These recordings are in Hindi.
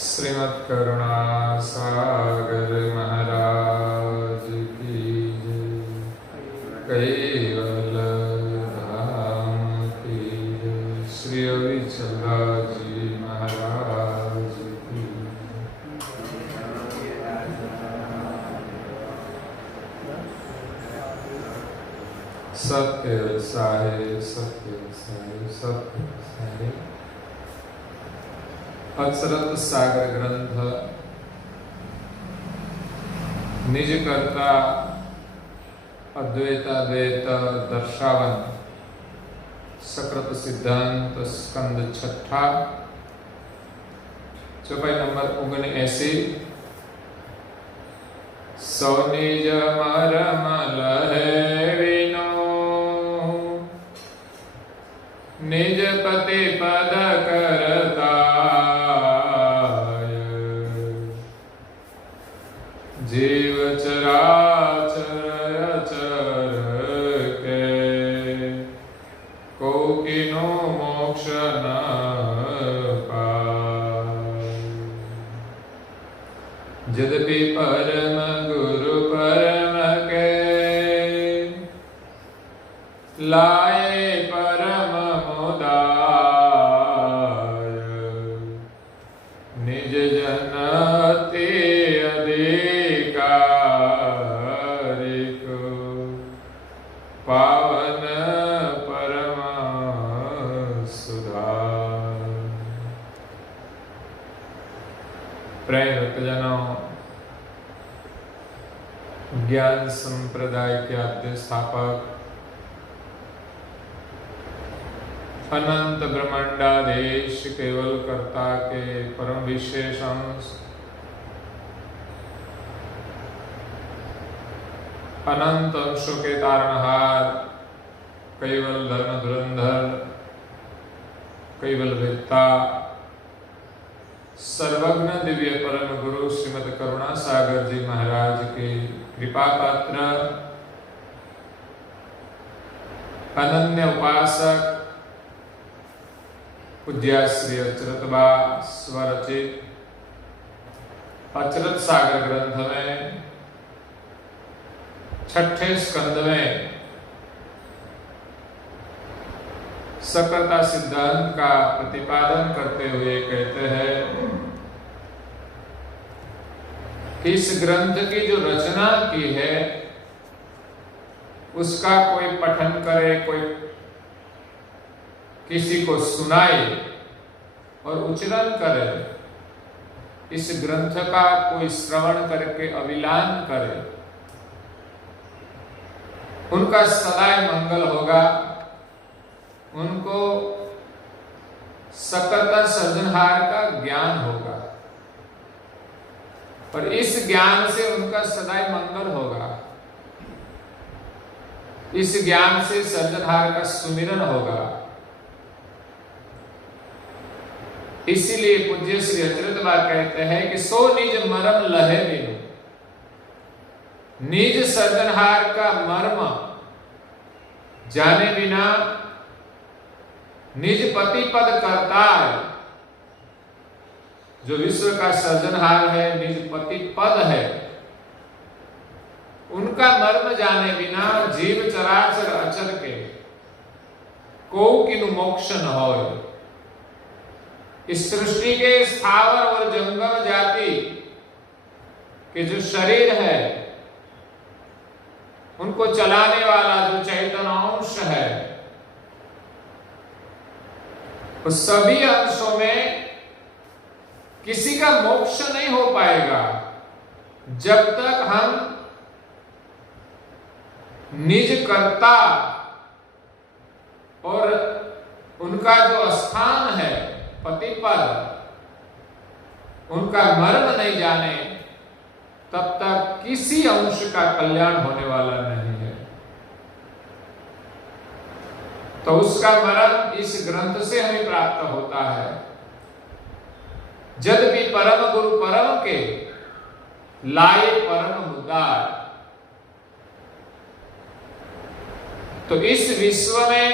श्रीमद् करुणा सागर महाराज की जय। कैवल धाम की जय। श्री अविचल जी महाराज की। सत्य साहे सत्य साहे सत्य साहे। अक्षरत सागर ग्रंथ निज कर्ता अद्वैताद्वैत दर्शावन सकृत सिद्धांत स्कंद छठा चौपाई नंबर 79। सौ निज मरम लहे विनो निज पति पद करता जीव चराचर अचर के को किनो मोक्ष न पाए। यद्यपि परम गुरु परम के लाए परम मुदाय निज जन ते पावन परम सुधार। प्रिय भक्तजनों, ज्ञान संप्रदाय के आद्य स्थापक अनंत ब्रह्मांडाधीश केवल कर्ता के परम विशेष अंश अनंत अंशों के तारणहार कैवल धर्म धुरंधर कैवल वेत्ता सर्वज्ञ दिव्य परम गुरु श्रीमद् करुणा सागर जी महाराज के कृपा पात्र अनन्य उपासक पूज्य श्री अचरतबा स्वरचित अचरत सागर ग्रंथ में छठे स्कंद में सकलता सिद्धांत का प्रतिपादन करते हुए कहते हैं कि इस ग्रंथ की जो रचना की है उसका कोई पठन करे, कोई किसी को सुनाए और उच्चारण करे, इस ग्रंथ का कोई श्रवण करके अविलान करे, उनका सदाय मंगल होगा। उनको सकलता सर्जनहार का ज्ञान होगा और इस ज्ञान से उनका सदाय मंगल होगा। इस ज्ञान से सर्जनहार का सुमिरन होगा। इसीलिए पूज्य श्री अचरतबा कहते हैं कि सो निज मरम लहे बिनु, निज सर्जनहार का मर्म जाने बिना निज पति पद करता है, जो विश्व का सर्जनहार है, निज पति पद है, उनका मर्म जाने बिना जीव चराचर अचर के को किनु मोक्ष न होय। इस सृष्टि के स्थावर और जंगम जाति के जो शरीर है उनको चलाने वाला जो चैतन्य अंश है, उस सभी अंशों में किसी का मोक्ष नहीं हो पाएगा जब तक हम निज कर्ता और उनका जो स्थान है पतिपद, उनका मर्म नहीं जाने, तब तक किसी अंश का कल्याण होने वाला नहीं है। तो उसका मर्म इस ग्रंथ से हमें प्राप्त होता है। यद्यपि परम गुरु परम के लाए परम मुदार, तो इस विश्व में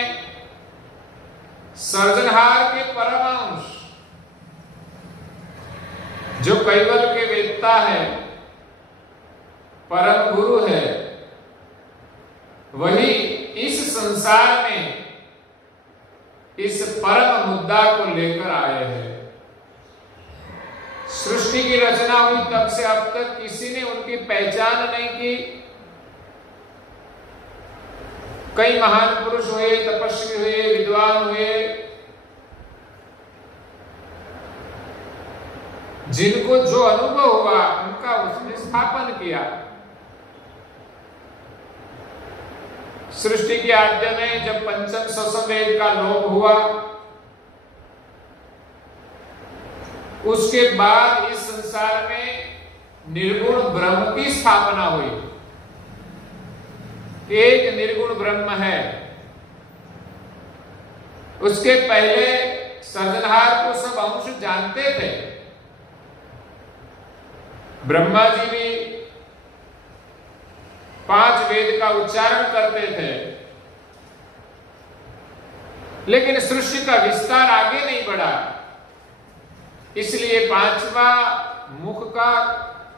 सर्जनहार के परमांश जो कैवल के वेत्ता है, परम गुरु है, वही इस संसार में इस परम मुद्दा को लेकर आए हैं। सृष्टि की रचना हुई तब से अब तक किसी ने उनकी पहचान नहीं की। कई महान पुरुष हुए, तपस्वी हुए, विद्वान हुए, जिनको जो अनुभव हुआ उनका उसने स्थापन किया। सृष्टि के आद्य में जब पंचम ससवेद का लोप हुआ, उसके बाद इस संसार में निर्गुण ब्रह्म की स्थापना हुई। एक निर्गुण ब्रह्म है। उसके पहले सर्जनहार को सब अंश जानते थे। ब्रह्मा जी भी 5 वेद का उच्चारण करते थे, लेकिन सृष्टि का विस्तार आगे नहीं बढ़ा, इसलिए 5वां मुख का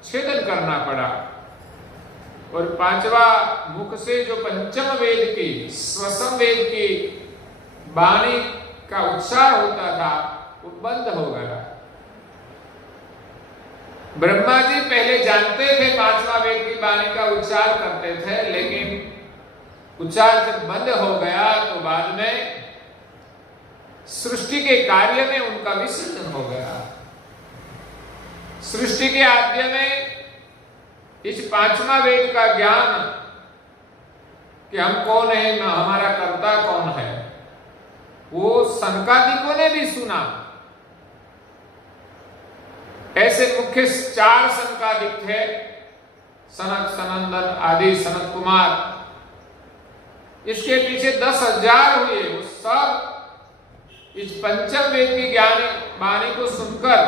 छेदन करना पड़ा। और 5वां मुख से जो पंचम वेद की, स्वसम वेद की वाणी का उच्चार होता था, वो बंद हो गया। ब्रह्मा जी पहले जानते थे, 5वां वेद की वाणी का उच्चार करते थे, लेकिन उच्चार जब बंद हो गया तो बाद में सृष्टि के कार्य में उनका विसर्जन हो गया। सृष्टि के आद्य में इस 5वां वेद का ज्ञान कि हम कौन है, हमारा कर्ता कौन है, वो सनकादिकों ने भी सुना। ऐसे मुख्य 4 सनकादिक थे, सनक, सनंदन आदि, सनत कुमार। इसके पीछे 10,000 हुए। वो सब इस पंचम वेद की ज्ञान वाणी को सुनकर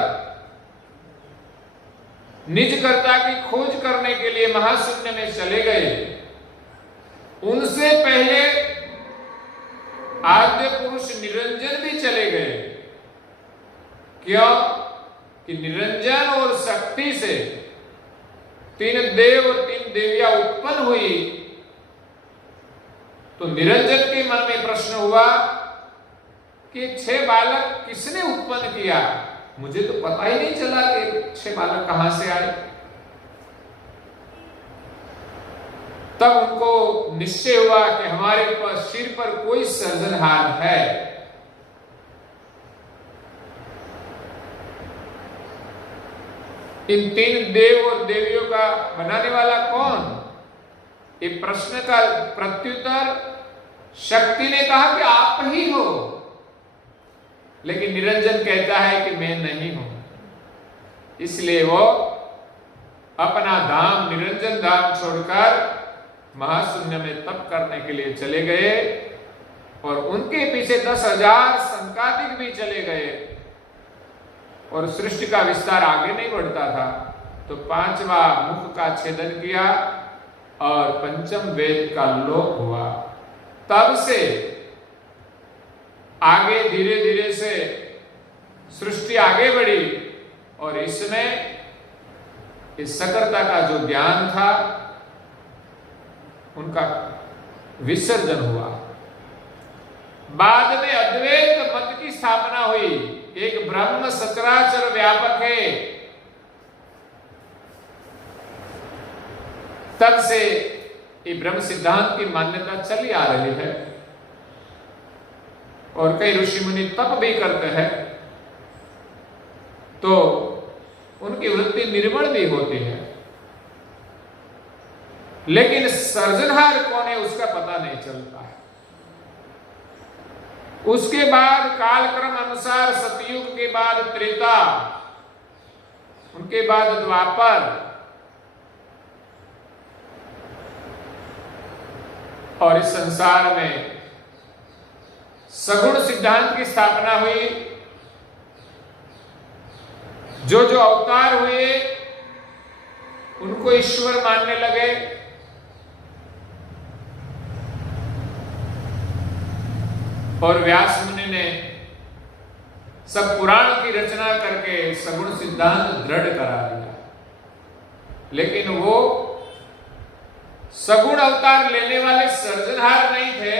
निज कर्ता की खोज करने के लिए महाशून्य में चले गए। उनसे पहले आद्य पुरुष निरंजन भी चले गए। क्यों? कि निरंजन और शक्ति से 3 देव और 3 देवियां उत्पन्न हुई। तो निरंजन के मन में प्रश्न हुआ कि 6 बालक किसने उत्पन्न किया? मुझे तो पता ही नहीं चला कि 6 बालक कहां से आए। तब उनको निश्चय हुआ कि हमारे सिर पर कोई सर्जनहार है। इन 3 देव और देवियों का बनाने वाला कौन? ये प्रश्न का प्रत्युत्तर शक्ति ने कहा कि आप ही हो। लेकिन निरंजन कहता है कि मैं नहीं हूं। इसलिए वो अपना धाम, निरंजन धाम छोड़कर महाशून्य में तप करने के लिए चले गए। और उनके पीछे 10,000 संकादिक भी चले गए। और सृष्टि का विस्तार आगे नहीं बढ़ता था। तो 5वां मुख का छेदन किया और पंचम वेद का लोप हुआ। तब से आगे धीरे धीरे से सृष्टि आगे बढ़ी और इसमें इस सकरता का जो ज्ञान था उनका विसर्जन हुआ। बाद में अद्वैत मत की स्थापना हुई। एक ब्रह्म सचराचर व्यापक है। तब से ये ब्रह्म सिद्धांत की मान्यता चली आ रही है और कई ऋषि मुनि तप भी करते हैं तो उनकी वृत्ति निर्मल भी होती है। लेकिन सर्जनहार कौन है उसका पता नहीं चलता है। उसके बाद कालक्रम अनुसार सतयुग के बाद त्रेता, उनके बाद द्वापर और इस संसार में सगुण सिद्धांत की स्थापना हुई। जो जो अवतार हुए उनको ईश्वर मानने लगे। और व्यास मुनि ने सब पुराण की रचना करके सगुण सिद्धांत दृढ़ करा दिया, लेकिन वो सगुण अवतार लेने वाले सर्जनहार नहीं थे।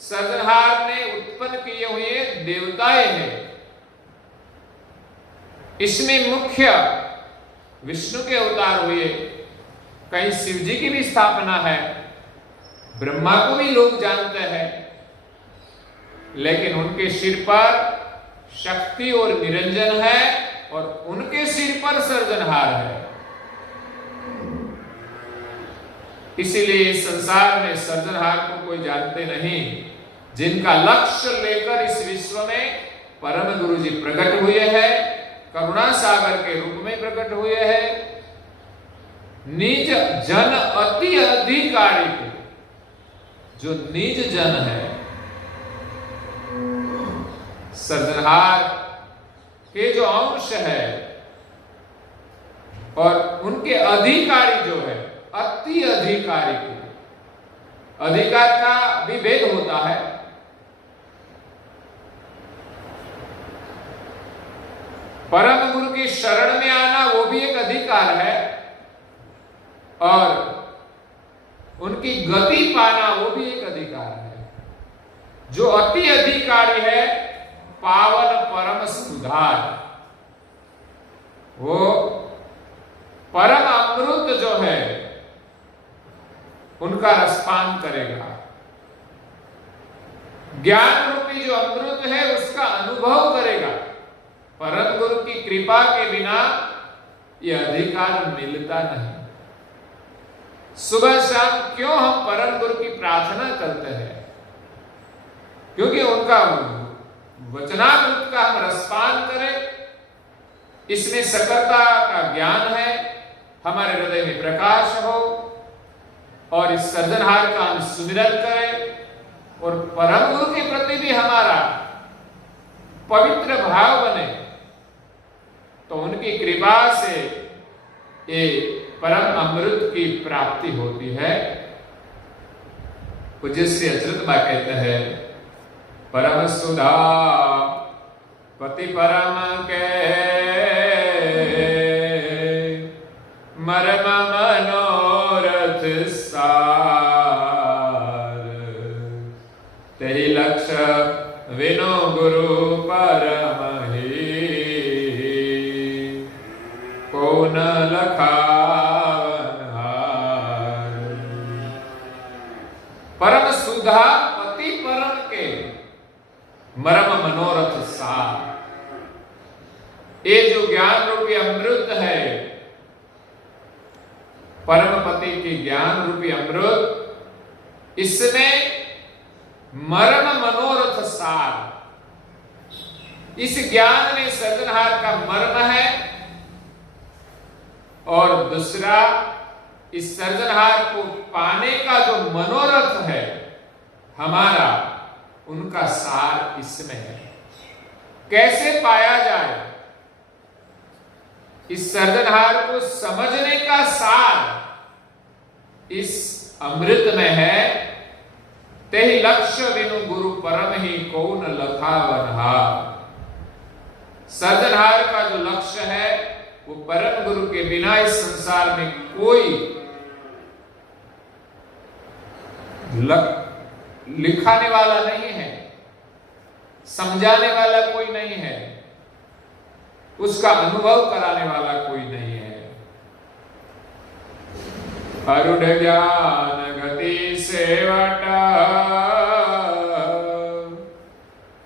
सर्जनहार ने उत्पन्न किए हुए देवताएं हैं। इसमें मुख्य विष्णु के अवतार हुए, कहीं शिव जी की भी स्थापना है, ब्रह्मा को भी लोग जानते हैं, लेकिन उनके सिर पर शक्ति और निरंजन है और उनके सिर पर सर्जनहार है। इसीलिए संसार में सर्जनहार को कोई जानते नहीं। जिनका लक्ष्य लेकर इस विश्व में परम गुरु जी प्रकट हुए हैं, करुणा सागर के रूप में प्रकट हुए हैं। निज जन अति अधिकारी को, जो निज जन है, सर्जनहार के जो अंश है और उनके अधिकारी जो है, अति अधिकारी को, अधिकार का भी भेद होता है। परम गुरु की शरण में आना वो भी एक अधिकार है, और उनकी गति पाना वो भी एक अधिकार है। जो अति अधिकारी है, पावन परम सुधार, वो परम अमृत जो है उनका रसपान करेगा। ज्ञान रूपी जो अमृत है उसका अनुभव करेगा। परम गुरु की कृपा के बिना यह अधिकार मिलता नहीं। सुबह शाम क्यों हम परम गुरु की प्रार्थना करते हैं? क्योंकि उनका वचनामृत का हम रसपान करें, इसमें सकलता का ज्ञान है, हमारे हृदय में प्रकाश हो, और इस सर्जनहार का हम सुमिरन करें और परम गुरु के प्रति भी हमारा पवित्र भाव बने, तो उनकी कृपा से ये परम अमृत की प्राप्ति होती है। पूज्य श्री अच्युत बा कहते हैं, परम सुधा पति परम के मर्म मनोरथ सार, तेहि लक्ष्य विनो गुरु परम ही, को न लखावन हार। परम सुधा पति परम के मर्म मनोरथ सार, ये जो ज्ञान रूपी अमृत है, परम पति की ज्ञान रूपी अमृत, इसमें मर्म मनोरथ सार, इस ज्ञान में सर्जनहार का मर्म है, और दूसरा इस सर्जनहार को पाने का जो मनोरथ है हमारा, उनका सार इसमें है। कैसे पाया जाए? इस सर्जनहार को समझने का सार इस अमृत में है। तेहि लक्ष्य विनु गुरु परम ही कौन लखावनहार। सर्जनहार का जो लक्ष्य है वो परम गुरु के बिना इस संसार में कोई लिखाने वाला नहीं है, समझाने वाला कोई नहीं है, उसका अनुभव कराने वाला कोई नहीं है। अरुण ज्ञान गति सेवट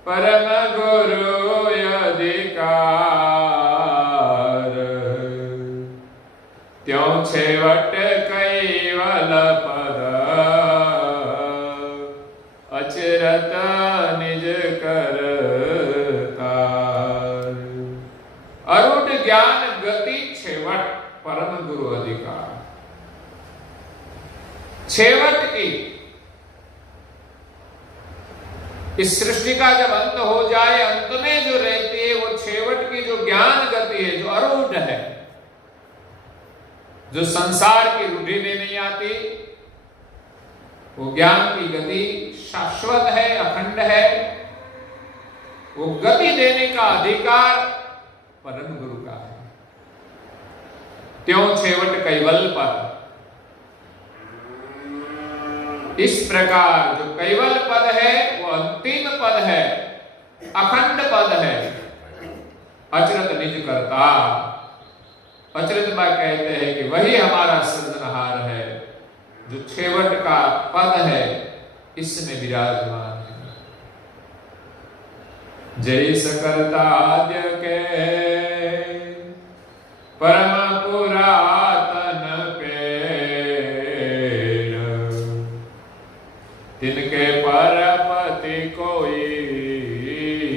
परम गुरु अधिकार, त्यों छेवट कैवल पद अचरत निज करता। अरुण ज्ञान गति छेवट परम गुरु अधिकार। छेवट की इस सृष्टि का जब अंत हो जाए, अंत में जो रहती है वो छेवट की जो ज्ञान गति है, जो अरूढ़ है, जो संसार की रूढ़ी में नहीं आती, वो ज्ञान की गति शाश्वत है, अखंड है। वो गति देने का अधिकार परम गुरु का है। त्यों छेवट कैवल पद। इस प्रकार जो कैवल पद है वो अंतिम पद है, अखंड पद है, अचरत निज करता। अचरत बा कहते हैं कि वही हमारा सृजनहार है जो छेवट का पद है इसमें विराजमान है। जय सकर्ता आद्य के परम पुरातन पेड़, तिनके परपति कोई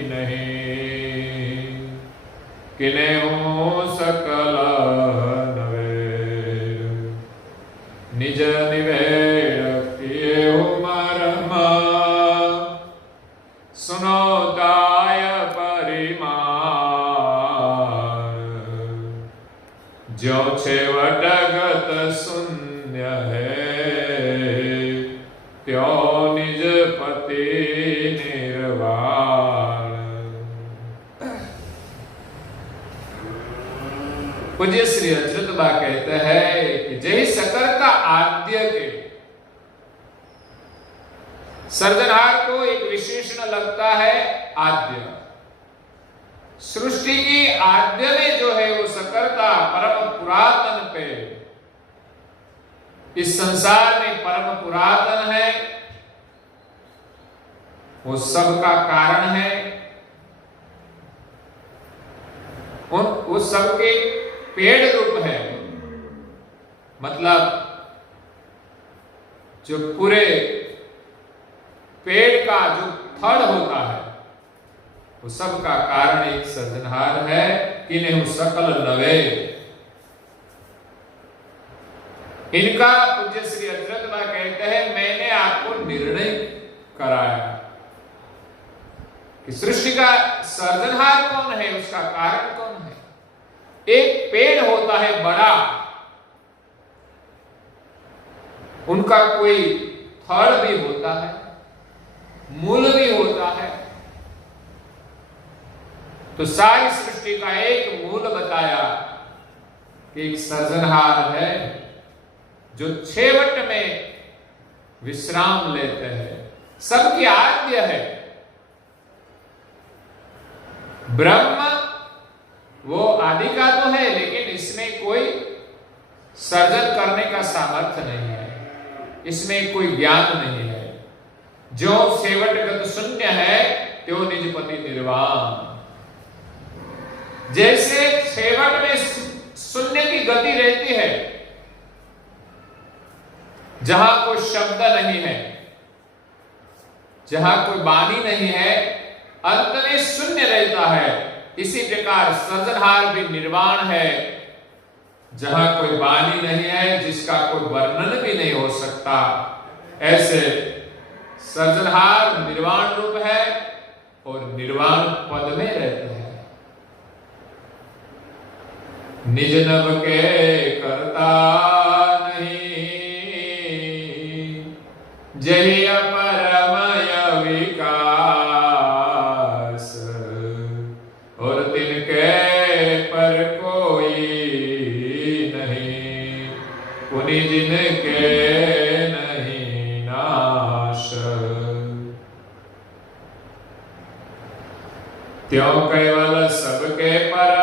नहीं, किनेहु सकल नवेद, निज निवेद किएहु मरमा, सुनो दाय परिमाण, जो छेवट गत शून्य है, त्यों निज पति निर्वाण। पूज्य श्री अच्युत बा कहते हैं कि जय सकर्ता आद्य के सर्जनहार को एक विशेषण लगता है आद्य। सृष्टि की आद्य में जो है वो सकर्ता परम पुरातन पे, इस संसार में परम पुरातन है, वो सबका कारण है, उस सबके पेड़ रूप है। मतलब जो पूरे पेड़ का जो थड़ होता है वो सबका कारण एक सर्जनहार है, किन्हें सकल नवे। इनका पूज्य श्री अद्वैत बा कहते हैं मैंने आपको निर्णय कराया कि सृष्टि का सर्जनहार कौन है, उसका कारण कौन है। एक पेड़ होता है बड़ा, उनका कोई थड़ भी होता है, मूल भी होता है। तो सारी सृष्टि का एक मूल बताया कि एक सर्जनहार है जो छेवट में विश्राम लेते हैं, सबकी आद्य है। ब्रह्म वो आदि का तो है, लेकिन इसमें कोई सर्जन करने का सामर्थ्य नहीं है, इसमें कोई ज्ञान नहीं है। जो छेवटगत शून्य है त्यो निजपति निर्वाण। जैसे छेवट में शून्य की गति रहती है, जहां कोई शब्द नहीं है, जहां कोई वाणी नहीं है, अंत में शून्य रहता है। इसी प्रकार सर्जनहार भी निर्वाण है, जहां कोई वाणी नहीं है, जिसका कोई वर्णन भी नहीं हो सकता। ऐसे सर्जनहार निर्वाण रूप है और निर्वाण पद में रहते हैं। निज नभ के करता नहीं, जहि अपरमय विकास, और तिनके पर कोई नहीं, पुनि जिनके नहीं नाश। त्यों केवल सबके पर,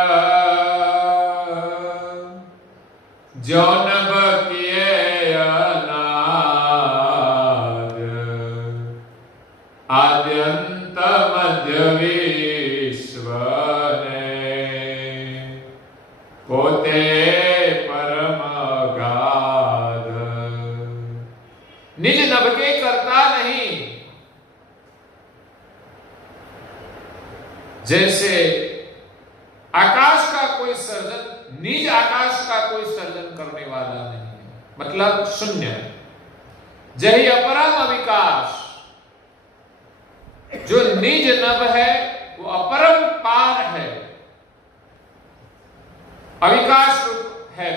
जो नभ किए अनाद, आद्यंत मध्य विश्व ने, पोते परम गाद। निज नभ के करता नहीं, जैसे आकाश का कोई सर्जन, निज आकाश का कोई सर्जन करने वाला नहीं है, मतलब शून्य। जहि अपरम अविकाश, जो निज नभ है वो अपरम पार है, अविकाश है,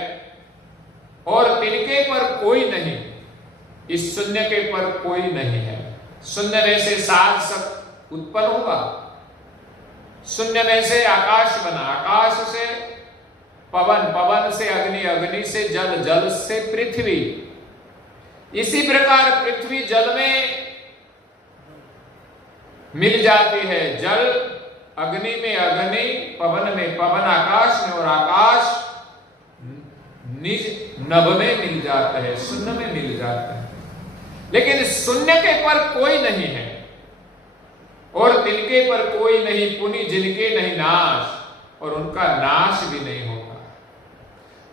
और तिनके पर कोई नहीं, इस शून्य के पर कोई नहीं है। शून्य में से सात सब उत्पन्न होगा, शून्य में से आकाश बना, आकाश से पवन, पवन से अग्नि, अग्नि से जल, जल से पृथ्वी। इसी प्रकार पृथ्वी जल में मिल जाती है, जल अग्नि में अग्नि, पवन में पवन, आकाश में, और आकाश निज नभ में मिल जाता है, शून्य में मिल जाता है। लेकिन शून्य के पर कोई नहीं है और तिनके पर कोई नहीं, पुनि जिनके नहीं नाश, और उनका नाश भी नहीं होगा।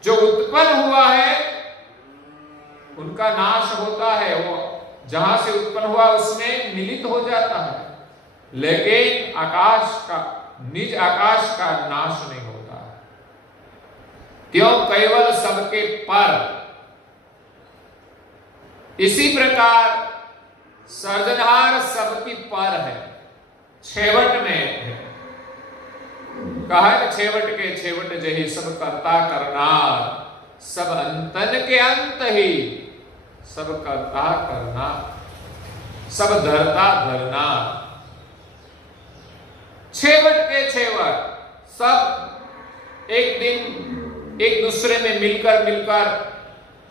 जो उत्पन्न हुआ है उनका नाश होता है, वो जहां से उत्पन्न हुआ उसमें मिलित हो जाता है, लेकिन आकाश का, निज आकाश का नाश नहीं होता। क्यों? केवल सबके पर। इसी प्रकार सर्जनहार सबकी पर है, छेवट में है। कहा है छेवट के छेवट जही सब करता करनार, सब अंतन के अंत ही सब करता करना, सब धरता धरना। छेवट के छेवट, सब एक दिन एक दूसरे में मिलकर मिलकर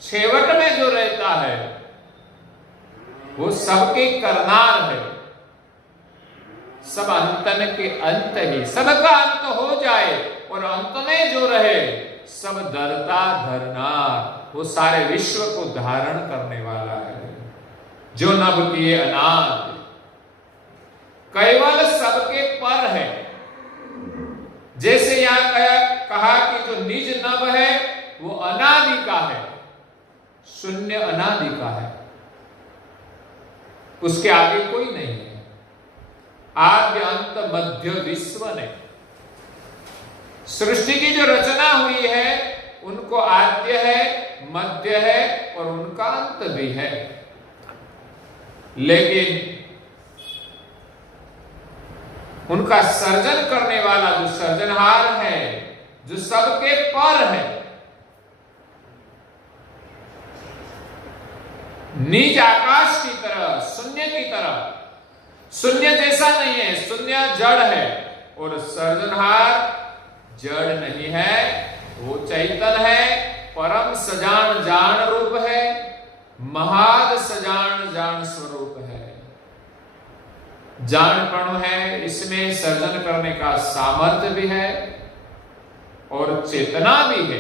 छेवट में जो रहता है वो सबके करनार है। सब अंतन के अंत ही, सबका अंत हो जाए और अंत में जो रहे सब धरता धरनार, वो सारे विश्व को धारण करने वाला है, जो नभ किए अनाद, केवल सबके पर है। जैसे यहां कहा कि जो निज नभ है वो अनादि का है, शून्य अनादि का है, उसके आगे कोई नहीं है। आद्य अंत मध्य विश्व ने, सृष्टि की जो रचना हुई है उनको आद्य है, मध्य है और उनका अंत भी है। लेकिन उनका सर्जन करने वाला जो सर्जनहार है, जो सबके पर है, निज आकाश की तरह, शून्य की तरह, शून्य जैसा नहीं है, शून्य जड़ है और सर्जनहार जड़ नहीं है, वो चैतन है, परम सजान जान रूप है, महाद सजान जान स्वरूप है, जानपण है, इसमें सर्जन करने का सामर्थ्य भी है और चेतना भी है,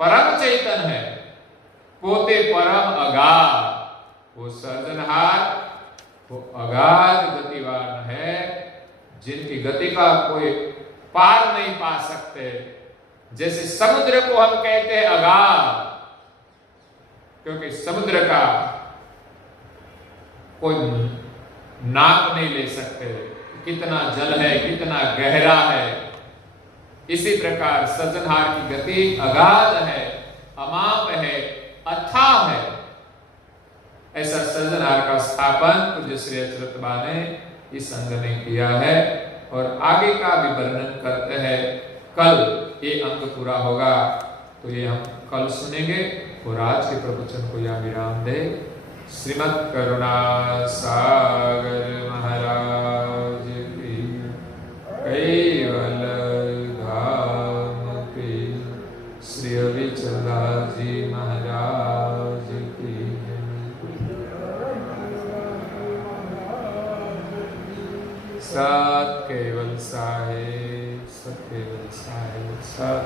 परम चैतन है, पोते परम अगाध, वो सर्जनहार वो अगाध गतिवान है, जिनकी गति का कोई पार नहीं पा सकते। जैसे समुद्र को हम कहते हैं अगाध, क्योंकि समुद्र का कोई नाप नहीं ले सकते, कितना जल है, कितना गहरा है। इसी प्रकार सर्जनहार की गति अगाध है, अमाप है, अथाह है। ऐसा सर्जनहार का स्थापन पूज्य श्री अच्युतबा ने इस अंग में किया है और आगे का भी वर्णन करते हैं। कल ये अंग पूरा होगा तो ये हम कल सुनेंगे और आज के प्रवचन को यहाँ विराम दे। श्रीमद् करुणा सागर महाराज की, कैवल धाम की, श्री अविचला जी महाराज की। सत केवल साहेब, सत केवल साहेब, सत